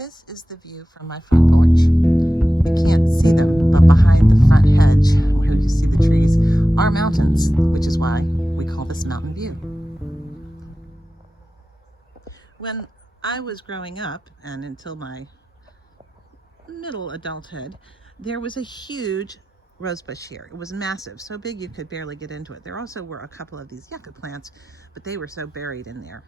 This is the view from my front porch. You can't see them, but behind the front hedge, where you see the trees, are mountains, which is why we call this Mountain View. When I was growing up, and until my middle adulthood, there was a huge rosebush here. It was massive, so big you could barely get into it. There also were a couple of these yucca plants, but they were so buried in there.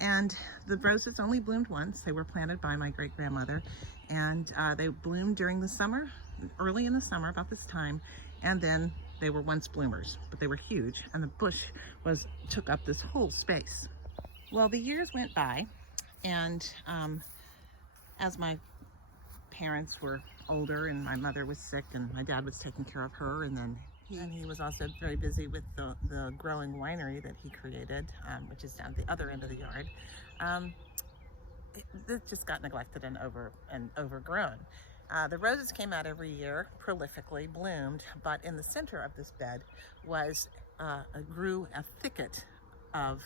And the roses only bloomed once. They were planted by my great-grandmother, and they bloomed during the summer, early in the summer, about this time, and then they were once bloomers, but they were huge, and the bush took up this whole space. Well, the years went by, and as my parents were older and my mother was sick and my dad was taking care of her, and then he was also very busy with the growing winery that he created, which is down at the other end of the yard. It just got neglected and overgrown. The roses came out every year, prolifically bloomed, but in the center of this bed grew a thicket of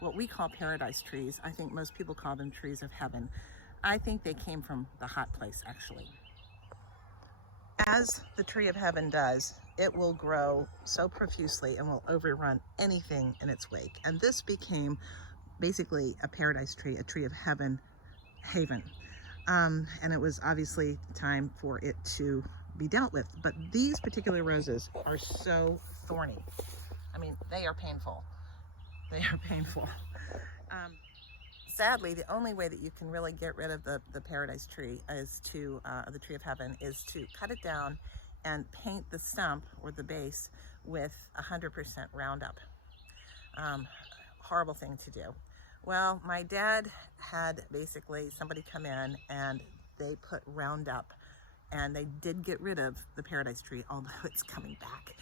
what we call paradise trees. I think most people call them trees of heaven. I think they came from the hot place, actually. As the tree of heaven does, it will grow so profusely and will overrun anything in its wake. And this became basically a paradise tree, a tree of heaven, haven. And it was obviously time for it to be dealt with. But these particular roses are so thorny. I mean, they are painful. They are painful. Sadly, the only way that you can really get rid of the paradise tree the tree of heaven, is to cut it down and paint the stump or the base with 100% Roundup. Horrible thing to do. Well, my dad had basically somebody come in and they put Roundup, and they did get rid of the paradise tree, although it's coming back.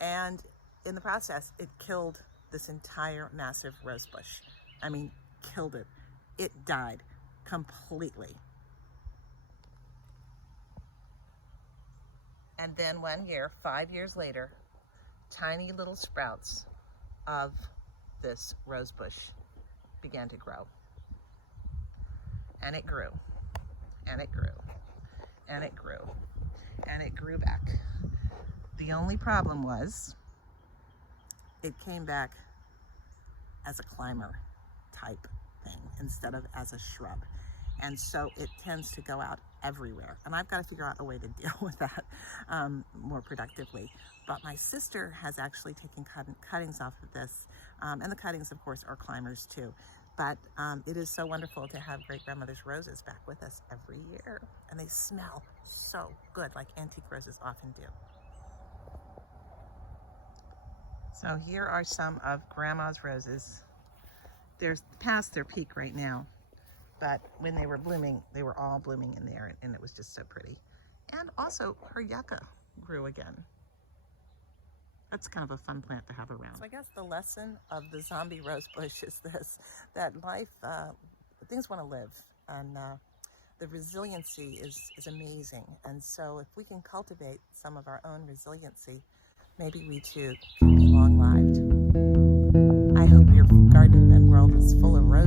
And in the process, it killed this entire massive rose bush. I mean, killed it. It died completely. And then one year, 5 years later, tiny little sprouts of this rose bush began to grow. And it grew, and it grew, and it grew, and it grew back. The only problem was it came back as a climber type thing instead of as a shrub. And so it tends to go out everywhere. And I've got to figure out a way to deal with that more productively. But my sister has actually taken cuttings off of this. And the cuttings, of course, are climbers too. But it is so wonderful to have great-grandmother's roses back with us every year. And they smell so good, like antique roses often do. So here are some of Grandma's roses. They're past their peak right now, but when they were blooming, they were all blooming in there, and it was just so pretty. And also, her yucca grew again. That's kind of a fun plant to have around. So I guess the lesson of the zombie rose bush is this, that life, things want to live, and the resiliency is amazing. And so if we can cultivate some of our own resiliency, maybe we too can be long-lived. I hope your garden and world is full of roses.